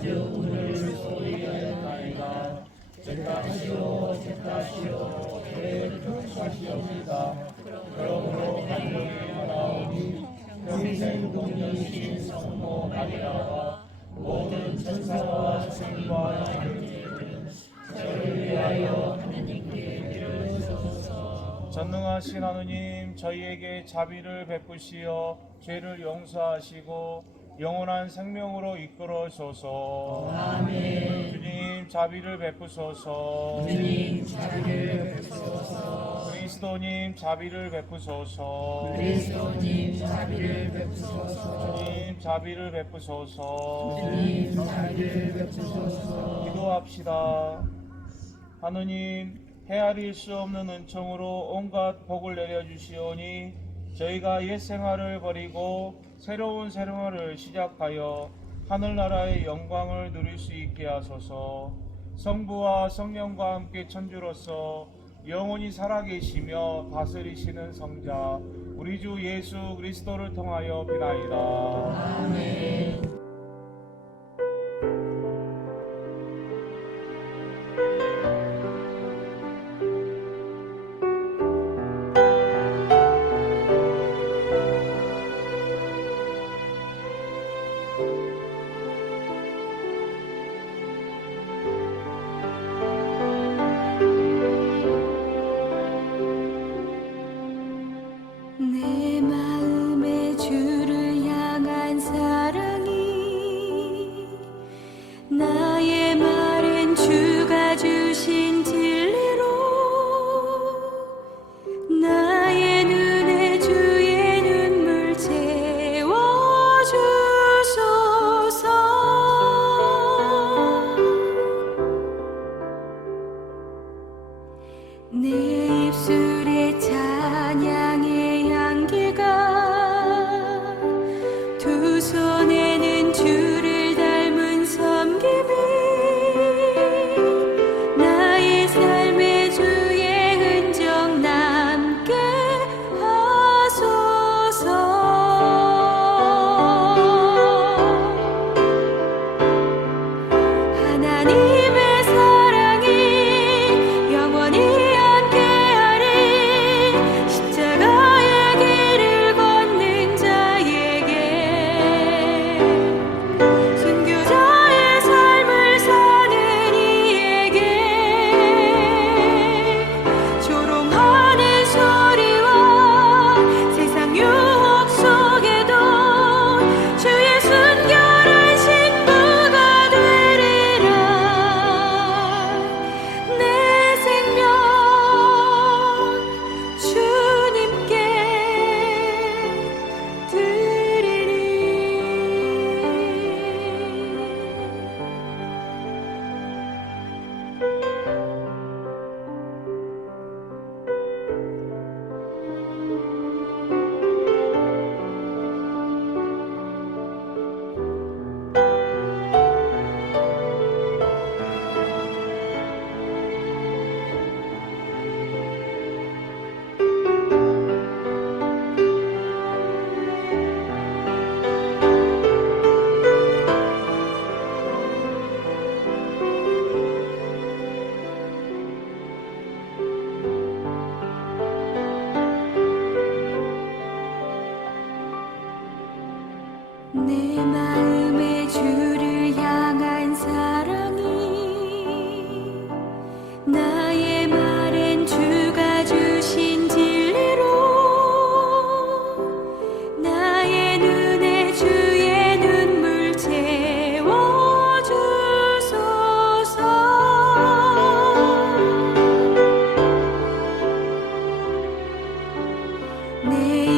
아주 오늘 소리하였나이다. 제다시오 제다시오 대통하시옵니다. 그러므로 하늘에 하나오니 평생 동년신 성모 마리아와 모든 천사와 생과 영들은 저를 위하여 하느님께 빌어주소서. 전능하신 하느님 저희에게 자비를 베푸시어 죄를 용서하시고 영원한 생명으로 이끌어 주소서. 아멘. 주님 자비를 베푸소서. 주님 자비를 베푸소서. 그리스도님 자비를 베푸소서. 그리스도님 자비를 베푸소서. 주님 자비를 베푸소서. 주님 자비를 베푸소서. 기도합시다. 하느님 헤아릴 수 없는 은총으로 온갖 복을 내려 주시오니 저희가 옛 생활을 버리고 새로운 생활을 시작하여 하늘나라의 영광을 누릴 수 있게 하소서 성부와 성령과 함께 천주로서 영원히 살아계시며 다스리시는 성자 우리 주 예수 그리스도를 통하여 비나이다. 아멘 내 입술에 찬양의 향기가 두 손에는 주를 닮은 섬김이 나의 삶의 주의 흔적 남게 하소서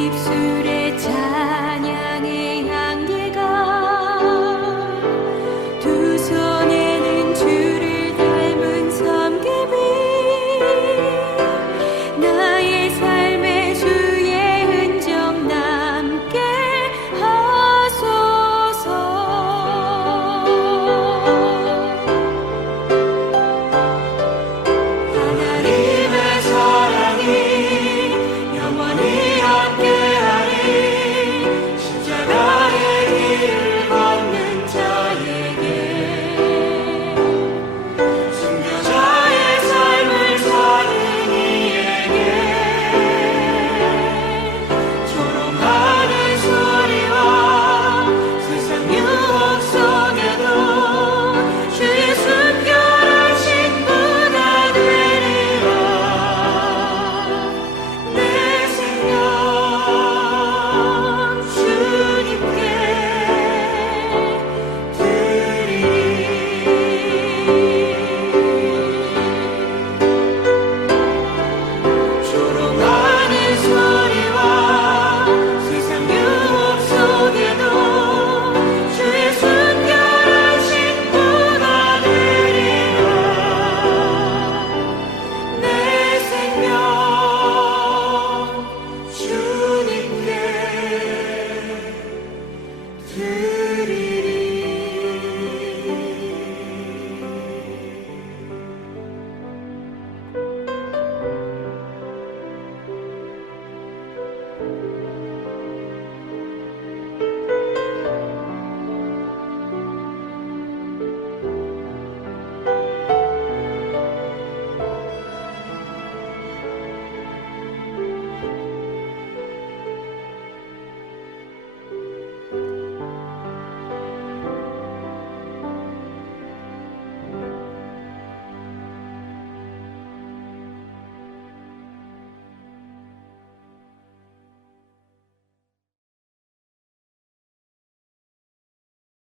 keeps you